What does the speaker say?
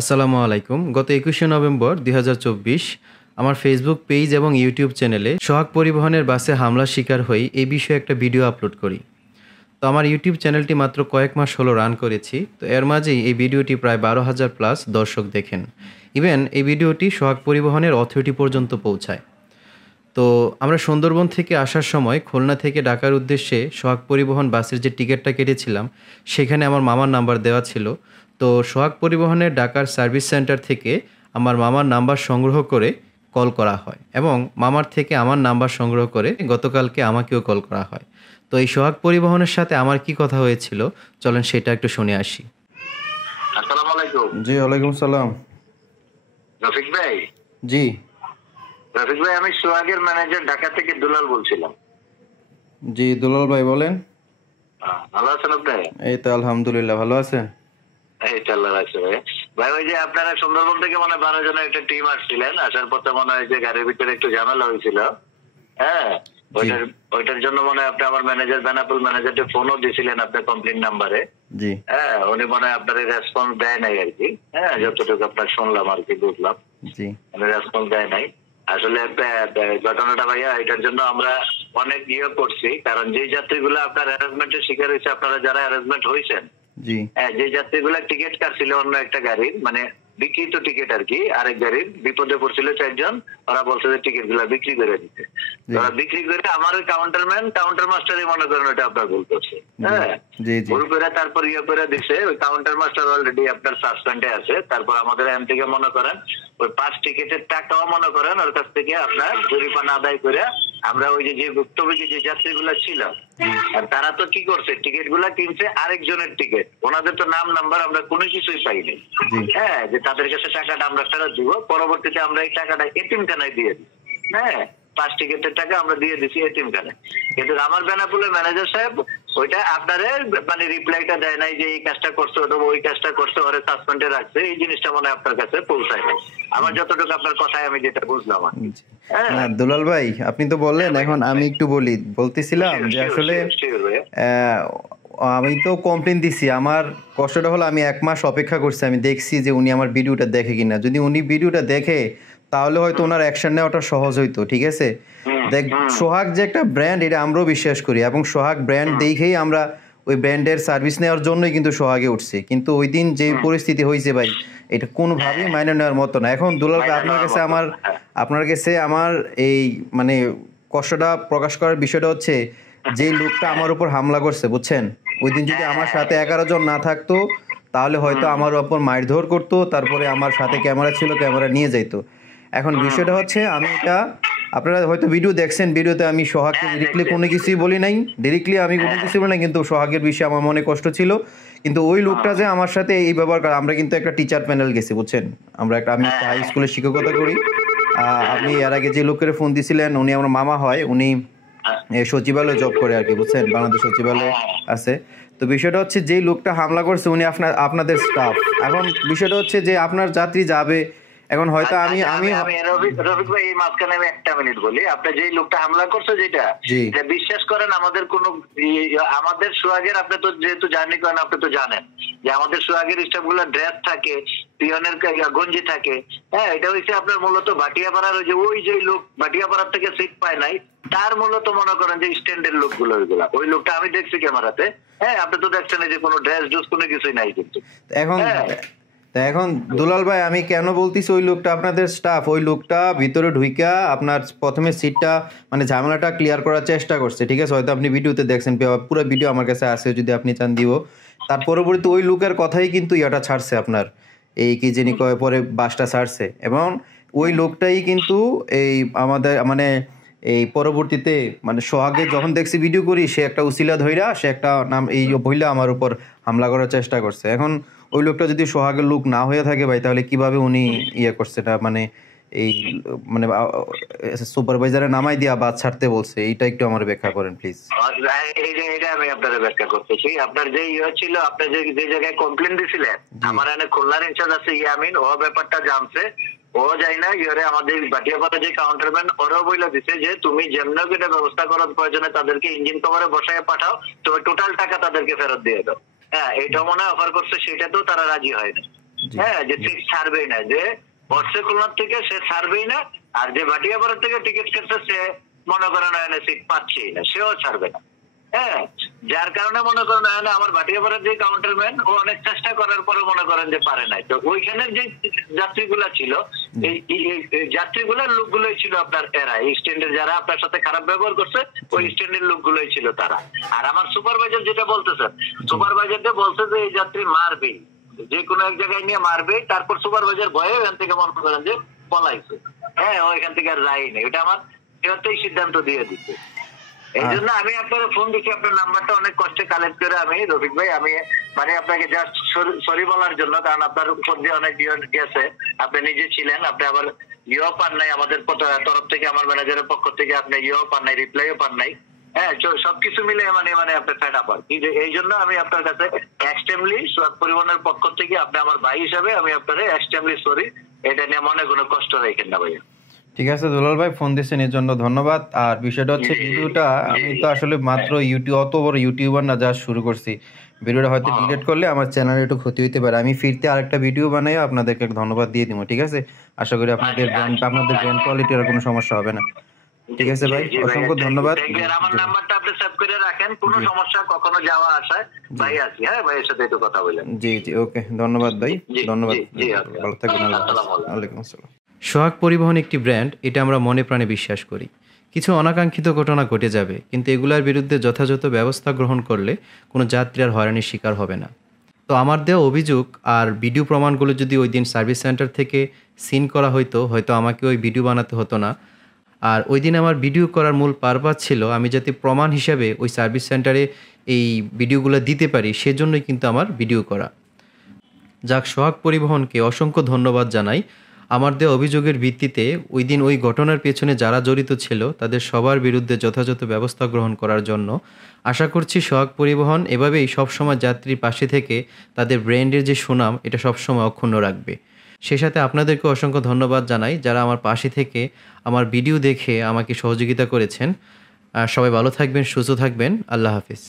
আসসালামু আলাইকুম। গত ২১শে নভেম্বর ২০২৪ আমার ফেসবুক পেজ এবং ইউটিউব চ্যানেলে সোহাগ পরিবহনের বাসে হামলার শিকার হই এই বিষয়ে একটা ভিডিও আপলোড করি। তো আমার ইউটিউব চ্যানেলটি মাত্র কয়েক মাস হলো রান করেছি। তো এর মাঝেই এই ভিডিওটি প্রায় ১২,০০০ প্লাস দর্শক দেখেন। ইভেন এই ভিডিওটি সোহাগ পরিবহনের অথরিটি পর্যন্ত পৌঁছায়। তো আমরা সুন্দরবন থেকে আসার সময় খুলনা থেকে ঢাকার উদ্দেশ্যে সোহাগ পরিবহন বাসের যে টিকিটটা কেটেছিলাম সেখানে আমার মামার নাম্বার দেওয়া ছিল। তো সোহাগ পরিবহনের ঢাকার সার্ভিস সেন্টার থেকে আমার মামার নাম্বার সংগ্রহ করে কল করা হয় এবং মামার থেকে আমার নাম্বার সংগ্রহ করে গতকালকে আমাকেও কল করা হয়। তো এই সোহাগ পরিবহনের সাথে আমার কি কথা হয়েছিল চলেন সেটা একটু শুনে আসি। আসসালামু আলাইকুম। জি ওয়ালাইকুম সালাম। রফিক ভাই। জি রফিক ভাই, আমি সোহাগের ম্যানেজার ঢাকা থেকে দুলাল বলছিলাম। জি দুলাল ভাই বলেন। ভালো আছেন আপনি? এই তো আলহামদুলিল্লাহ, ভালো আছেন? এই তো আল্লাহ রাখছে ভাই। ভাই ওই যে আপনারা সুন্দরবন থেকে মনে হয় 12 জনের একটা টিম আসছিলেন, আসার পথে মনে হয় যে গাড়ির ভিতরে একটু ঝামেলা হয়েছিল। হ্যাঁ, ওইটার জন্য মনে হয় আপনি আমার ম্যানেজার বেনাপুল ম্যানেজারকে ফোনও দিয়েছিলেন আপনার কমপ্লেন নাম্বারে। জি হ্যাঁ, উনি মনে হয় আপনার রেসপন্স দেয় নাই আর কি। হ্যাঁ, যতটুকু আপনার শুনলাম আর কি, বুঝলাম জি উনি রেসপন্স দেয় নাই। আসলে ঘটনাটা ভাইয়া, এটার জন্য আমরা অনেক করছি, কারণ যে যাত্রীগুলো আপনার হ্যারাসমেন্টের শিকার হয়েছে, আপনারা যারা হ্যারাসমেন্ট হয়েছেন, জি যে যাত্রীগুলো টিকিট কাটছিল অন্য একটা গাড়ির, মানে বিক্রিত টিকিট আর কি, আরেক গাড়ির বিপদে পড়ছিল 4 জন, ওরা বলছে যে টিকিট গুলা বিক্রি করে দিতে। ওরা বিক্রি করে আমার ওই কাউন্টার মাস্টারই মনে করেন ওটা আপনার ভুল করছে। হ্যাঁ, ভুল করে তারপর করে দিছে। ওই কাউন্টার মাস্টার অলরেডি আপনার সাসপেন্ডে আছে। তারপর আমাদের এম থেকে মনে করেন ওই 5 টিকিটের টাকাও মনে করেন ওর কাছ থেকে আপনার জরিমানা আদায় করে আমরা ওই যে ভুক্তভোগী যে যাত্রীগুলো ছিল, আর তারা তো কি করছে, টিকিট গুলা কিনছে আরেকজনের টিকিট, ওনাদের তো নাম নাম্বার আমরা কোনো কিছুই পাইনি। হ্যাঁ, যে তাদের কাছে টাকাটা আমরা ফেরত দিব, পরবর্তীতে আমরা এই টাকাটা এতিমখানায় দিয়ে দিই। হ্যাঁ, 5 টিকিটের টাকা আমরা দিয়ে দিচ্ছি এতিমখানায়। কিন্তু আমার বেনাপুলের ম্যানেজার সাহেব ওইটা আপনারে মানে রিপ্লাইটা দেয় নাই যে এই কাজটা করছে, ওটা ওই কাজটা করছে, ওরা সাসপেন্ডে রাখছে, এই জিনিসটা মনে হয় আপনার কাছে পৌঁছায় নাই। আমার যতটুকু আপনার কথায় আমি যেটা বুঝলাম। না দুলাল ভাই, আপনি তো বললেন, এখন আমি একটু বলতেছিলাম যে আসলে আমি তো কমপ্লেন দিছি। আমার কষ্টটা হলো আমি 1 মাস অপেক্ষা করছি, আমি দেখছি যে উনি আমার ভিডিওটা দেখে কিনা। যদি উনি ভিডিওটা দেখে তাহলে হয়তো ওনার অ্যাকশন নেওয়াটা সহজ হইতো। ঠিক আছে, দেখ সোহাগ যে একটা ব্র্যান্ড, এটা আমরাও বিশ্বাস করি এবং সোহাগ ব্র্যান্ড দেখেই আমরা ওই ব্র্যান্ডের সার্ভিস নেওয়ার জন্যই কিন্তু সোহাগে উঠছি। কিন্তু ওই দিন যে পরিস্থিতি হয়েছে ভাই, এটা কোনোভাবেই মাইনে নেওয়ার মতো না। এখন দুলাল ভাই, আপনার কাছে আমার এই মানে কষ্টটা প্রকাশ করার বিষয়টা হচ্ছে, যে লোকটা আমার উপর হামলা করছে বুঝছেন, ওই দিন যদি আমার সাথে 11 জন না থাকতো তাহলে হয়তো আমার উপর মারধর করতো, তারপরে আমার সাথে ক্যামেরা ছিল, ক্যামেরা নিয়ে যাইতো। এখন বিষয়টা হচ্ছে, আমি এটা আপনারা হয়তো ভিডিও দেখছেন, ভিডিওতে আমি সোহাগকে ডিরেক্টলি কোনো কিছুই বলি নাই, আমি কোনো কিছু বলি নাই, কিন্তু সোহাগের বিষয়ে আমার মনে কষ্ট ছিল। কিন্তু ওই লোকটা যে আমার সাথে এই ব্যবহার করে, আমরা কিন্তু একটা টিচার প্যানেল গেছি বুঝছেন, আমি একটা হাই স্কুলে শিক্ষকতা করি। আপনি এর আগে যে লোকের ফোন দিছিলেন, উনি আমার মামা হয়, উনি সচিবালয়ে জব করে আর কি বুঝছেন, বাংলাদেশ সচিবালয়ে আছে। তো বিষয়টা হচ্ছে, যেই লোকটা হামলা করছে উনি আপনাদের স্টাফ। এখন বিষয়টা হচ্ছে যে আপনার যাত্রী যাবে, এখন হয়তো আমি রফিক ভাই, এই মাঝখানে আমি একটা মিনিট বলি। আপনি যেই লোকটা হামলা করছে যেটা বিশ্বাস করেন, আমাদের কোন আমাদের সোহাগের, আপনি তো যেহেতু জার্নি করেন আপনি তো জানেন যে আমাদের সোহাগের স্টাফ গুলো ড্রেস থাকে, পিয়নের গঞ্জি থাকে। হ্যাঁ, এটা হচ্ছে আপনার মূলত ভাটিয়াপাড়ার ওই যে লোক ভাটিয়াপাড়ার থেকে সিট পায় নাই, তার মূলত মনে করেন যে স্ট্যান্ডের লোকগুলো ওইগুলা, ওই লোকটা আমি দেখছি ক্যামেরাতে। হ্যাঁ, আপনি তো দেখছেন যে কোনো ড্রেস ড্রেস কোনো কিছুই নাই। কিন্তু এখন দুলাল ভাই, আমি কেন বলতেছি ওই লোকটা আপনাদের স্টাফ, ওই লোকটা ভিতরে ঢুইকা আপনার প্রথমে সিটটা মানে ঝামেলাটা ক্লিয়ার করার চেষ্টা করছে। ঠিক আছে, হয়তো আপনি ভিডিওতে দেখছেন, পুরো ভিডিও আমার কাছে আছে, যদি আপনি চান দিব। তার পরবর্তী ওই লোকের কথাই কিন্তু ইয়াটা ছাড়ছে আপনার, এই কি যিনি কয় পরে বাসটা ছাড়ছে, এবং ওই লোকটাই কিন্তু এই আমাদের মানে এই পরবর্তীতে মানে সোহাগে যখন দেখছি ভিডিও করি, সে একটা উসিলা ধইরা, সে একটা নাম এই বইলা আমার উপর হামলা করার চেষ্টা করছে। এখন ওই লোকটা যদি সোহাগের লোক না হয়ে থাকে ভাই, তাহলে কিভাবে উনি করছে না, মানে এই মানে সুপারভাইজারে নামাই দিয়া বাস ছাড়তে বলছে, এইটা একটু আমার ব্যাখ্যা করেন প্লিজ। এটা আমি আপনাদের ব্যাখ্যা করতেছি। আপনার যে ছিল, আপনি যে জায়গায় কমপ্লেন দিছিলেন, আমার এখানে খুলনার ইনচার্জ আছে ইয়ামিন, ও ব্যাপারটা জানছে। ও যাই না আমাদের ভাটিয়াপাড়া যে কাউন্টারম্যান, ওরাও বইলা দিছে যে তুমি যেমন এটা ব্যবস্থা করার প্রয়োজনে তাদেরকে ইঞ্জিন কভারে বসায় পাঠাও, তবে টোটাল টাকা তাদেরকে ফেরত দিয়ে দাও। হ্যাঁ, এটা মনে হয় অফার করছে, সেটা তো তারা রাজি হয় না। হ্যাঁ, যে সিট ছাড়বেই না, যে বর্ষে খুলনার থেকে সে ছাড়বেই না, আর যে ভাটিয়াপাড়ার থেকে টিকিট কাটছে সে মনে করেন সিট পাচ্ছেই না, সেও ছাড়বে না। হ্যাঁ, যার কারণে মনে করেন আমার ভাটিয়াপাড়ার যে কাউন্টারম্যান ও অনেক চেষ্টা করার পরে মনে করেন যে পারে নাই। তো ওইখানের যে যাত্রীগুলা ছিল, এই যাত্রীগুলার লোকগুলোই ছিল আপনার এরা, এই স্ট্যান্ডের যারা আপনার সাথে খারাপ ব্যবহার করছে, ওই স্ট্যান্ডের লোকগুলোই ছিল তারা। আর আমার সুপারভাইজার যেটা বলতেছে, সুপারভাইজারটা বলছে যে এই যাত্রী মারবেই, যে কোনো এক জায়গায় নিয়ে মারবে, তারপর সুপারভাইজার ভয়ে এখান থেকে মনে করেন যে পলাইছে। হ্যাঁ, ওইখান থেকে আর যায়নি, এটা আমার কেউতেই সিদ্ধান্ত দিয়ে দিচ্ছে। এই জন্য আমি আপনার ফোন দিচ্ছি, আপনার নাম্বারটা অনেক কষ্টে কালেক্ট করে আমি, রফিক ভাই, আমি মানে আপনাকে জাস্ট সরি বলার জন্য, কারণ আপনার উপর দিয়ে অনেক গেছে, আপনি নিজে ছিলেন, আপনি আবার ইয়েও পান নাই আমাদের তরফ থেকে, আমার ম্যানেজারের পক্ষ থেকে আপনি ইয়েও পান নাই, রিপ্লাইও পান নাই। হ্যাঁ, সবকিছু মিলে মানে আপনি ফেড আপ আর কি। এই জন্য আমি আপনার কাছে এক্সট্রিমলি সোহাগ পরিবহনের পক্ষ থেকে, আপনি আমার ভাই হিসাবে আমি আপনার এক্সট্রিমলি সরি, এটা নিয়ে মনে কোনো কষ্ট রাখেন না ভাইয়া। ঠিক আছে দুলাল ভাই, ফোন দিচ্ছেন এর জন্য ধন্যবাদ। আর বিষয়টা হচ্ছে ভিডিওটা আমি তো আসলে মাত্র অত বড় ইউটিউবার না, যা শুরু করছি, ভিডিওটা হয়তো ডিলিট করলে আমার চ্যানেলে একটু ক্ষতি হতে পারে। আমি ফিরতে আরেকটা ভিডিও বানাই আপনাদেরকে ধন্যবাদ দিয়ে দিব, ঠিক আছে? আশা করি আপনাদের ব্র্যান্ড কোয়ালিটির কোনো সমস্যা হবে না। ঠিক আছে ভাই, অসংখ্য ধন্যবাদ। আমার নাম্বারটা আপনি সেভ করে রাখেন, কোনো সমস্যা কখনো যাওয়া আসায় ভাই আছি। হ্যাঁ, ভাইয়ের সাথে একটু কথা বলেন। জি, ওকে, ধন্যবাদ ভাই, ধন্যবাদ, ভালো থাকবেন। ওয়ালাইকুম আসসালাম। সোহাগ পরিবহন একটি ব্র্যান্ড, এটা আমরা মনে প্রাণে বিশ্বাস করি। কিছু অনাকাঙ্ক্ষিত ঘটনা ঘটে যাবে, কিন্তু এগুলোর বিরুদ্ধে যথাযথ ব্যবস্থা গ্রহণ করলে কোনো যাত্রী আর হয়রানির শিকার হবে না। তো আমার দেওয়া অভিযোগ আর ভিডিও প্রমাণগুলো যদি ওই দিন সার্ভিস সেন্টার থেকে সিন করা হয়তো আমাকে ওই ভিডিও বানাতে হতো না। আর ওই দিন আমার ভিডিও করার মূল পারপাস ছিল আমি যাতে প্রমাণ হিসাবে ওই সার্ভিস সেন্টারে এই ভিডিওগুলো দিতে পারি, সেজন্যই কিন্তু আমার ভিডিও করা। যাক, সোহাগ পরিবহনকে অসংখ্য ধন্যবাদ জানাই। আমার দেওয়া অভিযোগের ভিত্তিতে ওই দিন ওই ঘটনার পেছনে যারা জড়িত ছিল তাদের সবার বিরুদ্ধে যথাযথ ব্যবস্থা গ্রহণ করার জন্য। আশা করছি সোহাগ পরিবহন এভাবেই সবসময় যাত্রীর পাশে থেকে তাদের ব্র্যান্ডের যে সুনাম, এটা সবসময় অক্ষুণ্ণ রাখবে। সে সাথে আপনাদেরকে অসংখ্য ধন্যবাদ জানাই যারা আমার পাশে থেকে আমার ভিডিও দেখে আমাকে সহযোগিতা করেছেন। সবাই ভালো থাকবেন, সুস্থ থাকবেন। আল্লাহ হাফিজ।